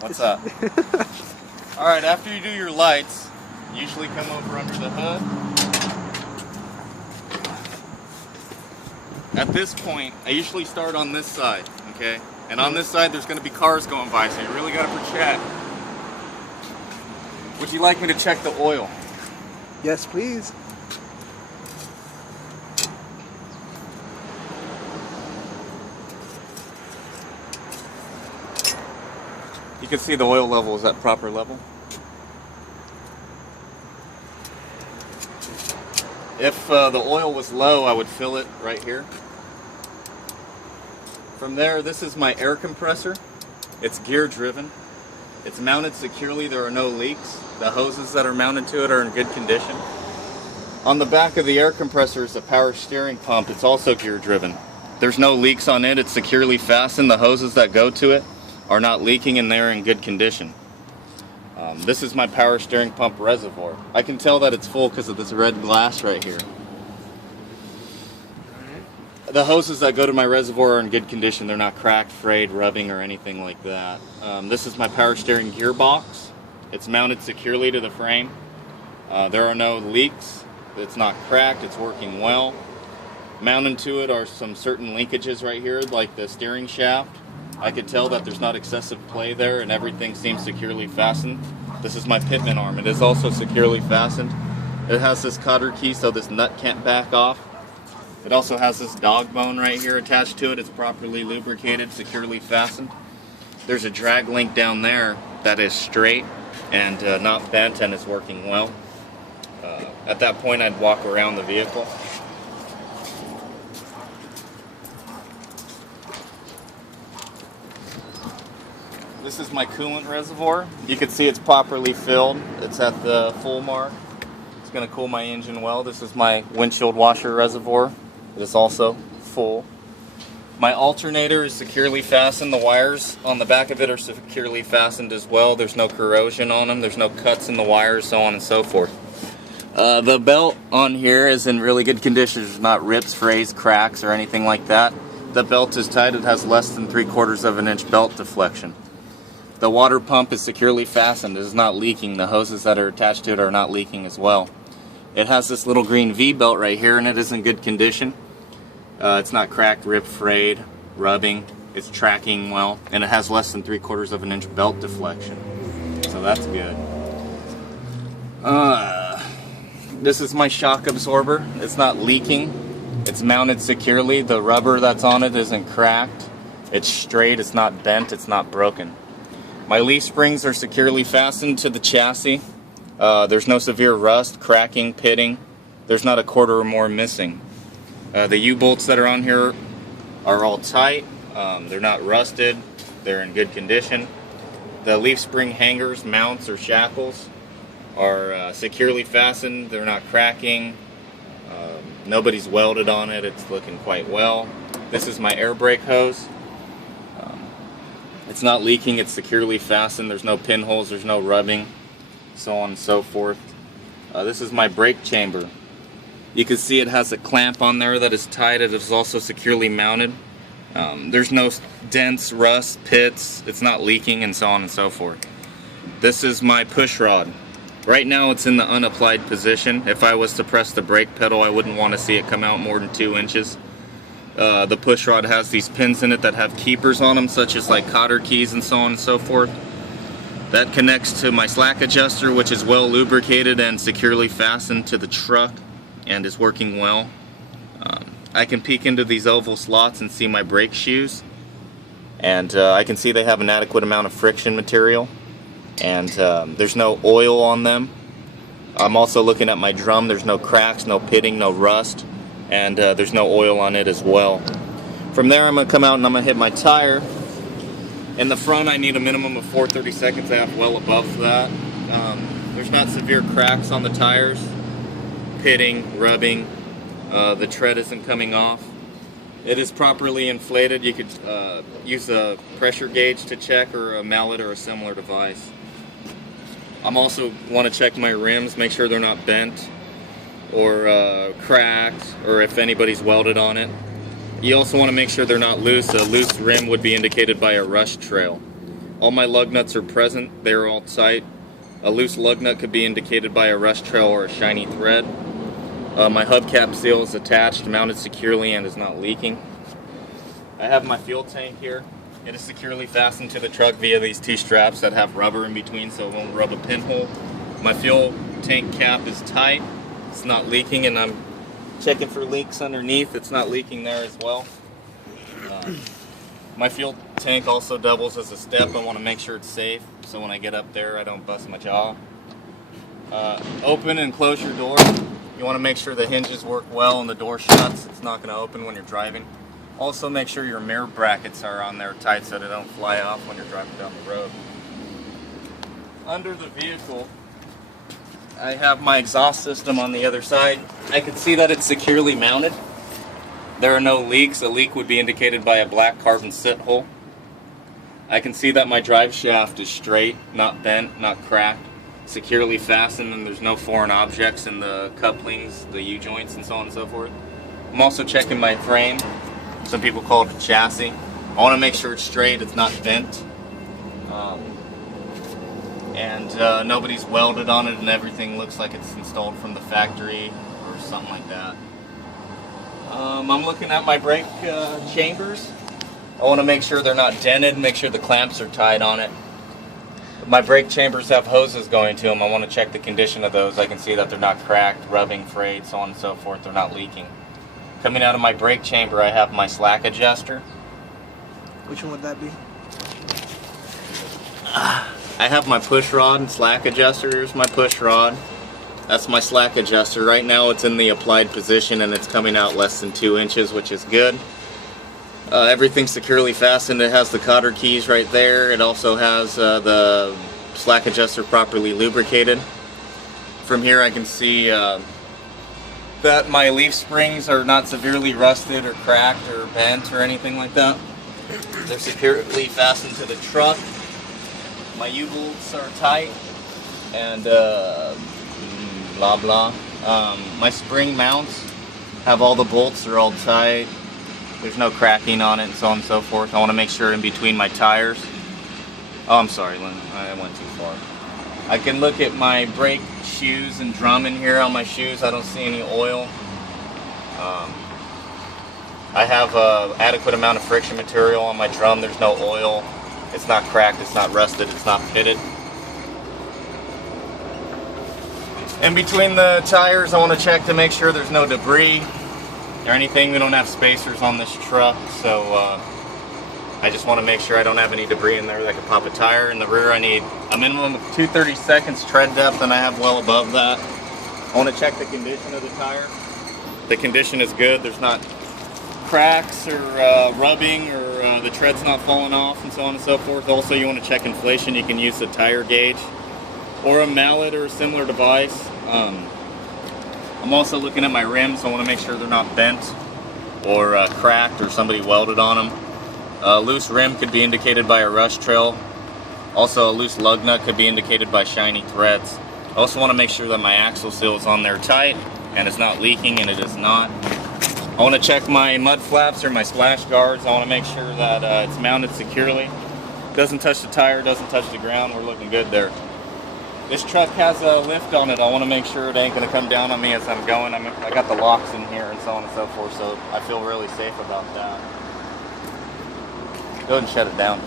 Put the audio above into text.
What's up? Alright, after you do your lights, usually come over under the hood. At this point, I usually start on this side, okay? And on this side, there's going to be cars going by, so you really got to protect. Would you like me to check the oil? Yes, please. You can see the oil level is at proper level. If the oil was low, I would fill it right here. From there, this is my air compressor. It's gear driven. It's mounted securely, there are no leaks. The hoses that are mounted to it are in good condition. On the back of the air compressor is a power steering pump. It's also gear driven. There's no leaks on it, it's securely fastened. The hoses that go to it are not leaking and they're in good condition. This is my power steering pump reservoir. I can tell that it's full because of this red glass right here. The hoses that go to my reservoir are in good condition. They're not cracked, frayed, rubbing, or anything like that. This is my power steering gearbox. It's mounted securely to the frame. There are no leaks. It's not cracked. It's working well. Mounted to it are some certain linkages right here, like the steering shaft. I could tell that there's not excessive play there and everything seems securely fastened. This is my pitman arm. It is also securely fastened. It has this cotter key so this nut can't back off. It also has this dog bone right here attached to it. It's properly lubricated, securely fastened. There's a drag link down there that is straight and not bent and is working well. At that point, I'd walk around the vehicle. This is my coolant reservoir. You can see it's properly filled. It's at the full mark. It's going to cool my engine well. This is my windshield washer reservoir. It is also full. My alternator is securely fastened. The wires on the back of it are securely fastened as well. There's no corrosion on them. There's no cuts in the wires, so on and so forth. The belt on here is in really good condition. There's not rips, frays, cracks, or anything like that. The belt is tight. It has less than 3/4 of an inch belt deflection. The water pump is securely fastened. It is not leaking. The hoses that are attached to it are not leaking as well. It has this little green V-belt right here, and it is in good condition. It's not cracked, ripped, frayed, rubbing. It's tracking well, and it has less than 3/4 of an inch belt deflection. So that's good. This is my shock absorber. It's not leaking. It's mounted securely. The rubber that's on it isn't cracked. It's straight. It's not bent. It's not broken. My leaf springs are securely fastened to the chassis. There's no severe rust, cracking, pitting. There's not a quarter or more missing. The U-bolts that are on here are all tight. They're not rusted. They're in good condition. The leaf spring hangers, mounts, or shackles are securely fastened. They're not cracking. Nobody's welded on it. It's looking quite well. This is my air brake hose. It's not leaking. It's securely fastened. There's no pinholes. There's no rubbing, so on and so forth. This is my brake chamber. You can see it has a clamp on there that is tight. It is also securely mounted. There's no dents, rust, pits. It's not leaking, and so on and so forth. This is my push rod. Right now it's in the unapplied position. If I was to press the brake pedal, I wouldn't want to see it come out more than 2 inches. The push rod has these pins in it that have keepers on them, such as like cotter keys and so on and so forth. That connects to my slack adjuster, which is well lubricated and securely fastened to the truck and is working well. I can peek into these oval slots and see my brake shoes, and I can see they have an adequate amount of friction material, and there's no oil on them. I'm also looking at my drum. There's no cracks, no pitting, no rust, and there's no oil on it as well. From there, I'm going to come out and I'm going to hit my tire. In the front, I need a minimum of 4/32. I have well above that. There's not severe cracks on the tires, pitting, rubbing. The tread isn't coming off. It is properly inflated. You could use a pressure gauge to check, or a mallet or a similar device. I'm also want to check my rims, make sure they're not bent or cracked, or if anybody's welded on it. You also want to make sure they're not loose. A loose rim would be indicated by a rust trail. All my lug nuts are present, they're all tight. A loose lug nut could be indicated by a rust trail or a shiny thread. My hubcap seal is attached, mounted securely, and is not leaking. I have my fuel tank here. It is securely fastened to the truck via these two straps that have rubber in between so it won't rub a pinhole. My fuel tank cap is tight, it's not leaking, and I'm checking for leaks underneath. It's not leaking there as well. My fuel tank also doubles as a step. I want to make sure it's safe so when I get up there I don't bust my jaw. Open and close your door. You want to make sure the hinges work well and the door shuts. It's not going to open when you're driving. Also make sure your mirror brackets are on there tight so they don't fly off when you're driving down the road. Under the vehicle, I have my exhaust system on the other side. I can see that it's securely mounted. There are no leaks. A leak would be indicated by a black carbon soot hole. I can see that my drive shaft is straight, not bent, not cracked, securely fastened, and there's no foreign objects in the couplings, the U-joints, and so on and so forth. I'm also checking my frame. Some people call it a chassis. I want to make sure it's straight, it's not bent. Nobody's welded on it and everything looks like it's installed from the factory or something like that. I'm looking at my brake chambers. I want to make sure they're not dented, make sure the clamps are tight on it. My brake chambers have hoses going to them. I want to check the condition of those. I can see that they're not cracked, rubbing, frayed, so on and so forth. They're not leaking. Coming out of my brake chamber, I have my slack adjuster. Which one would that be? I have my push rod and slack adjuster. Here's my push rod. That's my slack adjuster. Right now it's in the applied position and it's coming out less than 2 inches, which is good. Everything's securely fastened. It has the cotter keys right there. It also has the slack adjuster properly lubricated. From here I can see that my leaf springs are not severely rusted or cracked or bent or anything like that. They're securely fastened to the truck. My U-bolts are tight and blah blah. My spring mounts have all the bolts, are all tight. There's no cracking on it and so on and so forth. I want to make sure in between my tires. Oh, I'm sorry, Lynn, I went too far. I can look at my brake shoes and drum in here on my shoes. I don't see any oil. I have an adequate amount of friction material on my drum. There's no oil. It's not cracked, it's not rusted, it's not pitted. In between the tires, I want to check to make sure there's no debris or anything. We don't have spacers on this truck, so I just want to make sure I don't have any debris in there that could pop a tire. In the rear, I need a minimum of 2/32 tread depth, and I have well above that. I want to check the condition of the tire. The condition is good. There's not cracks or rubbing or the tread's not falling off and so on and so forth. Also, you want to check inflation. You can use a tire gauge or a mallet or a similar device. I'm also looking at my rims. I want to make sure they're not bent or cracked or somebody welded on them. A loose rim could be indicated by a rust trail. Also, a loose lug nut could be indicated by shiny threads. I also want to make sure that my axle seal is on there tight and it's not leaking, and it is not. I want to check my mud flaps or my splash guards. I want to make sure that it's mounted securely. Doesn't touch the tire, doesn't touch the ground. We're looking good there. This truck has a lift on it. I want to make sure it ain't going to come down on me as I'm going. I got the locks in here and so on and so forth, so I feel really safe about that. Go ahead and shut it down.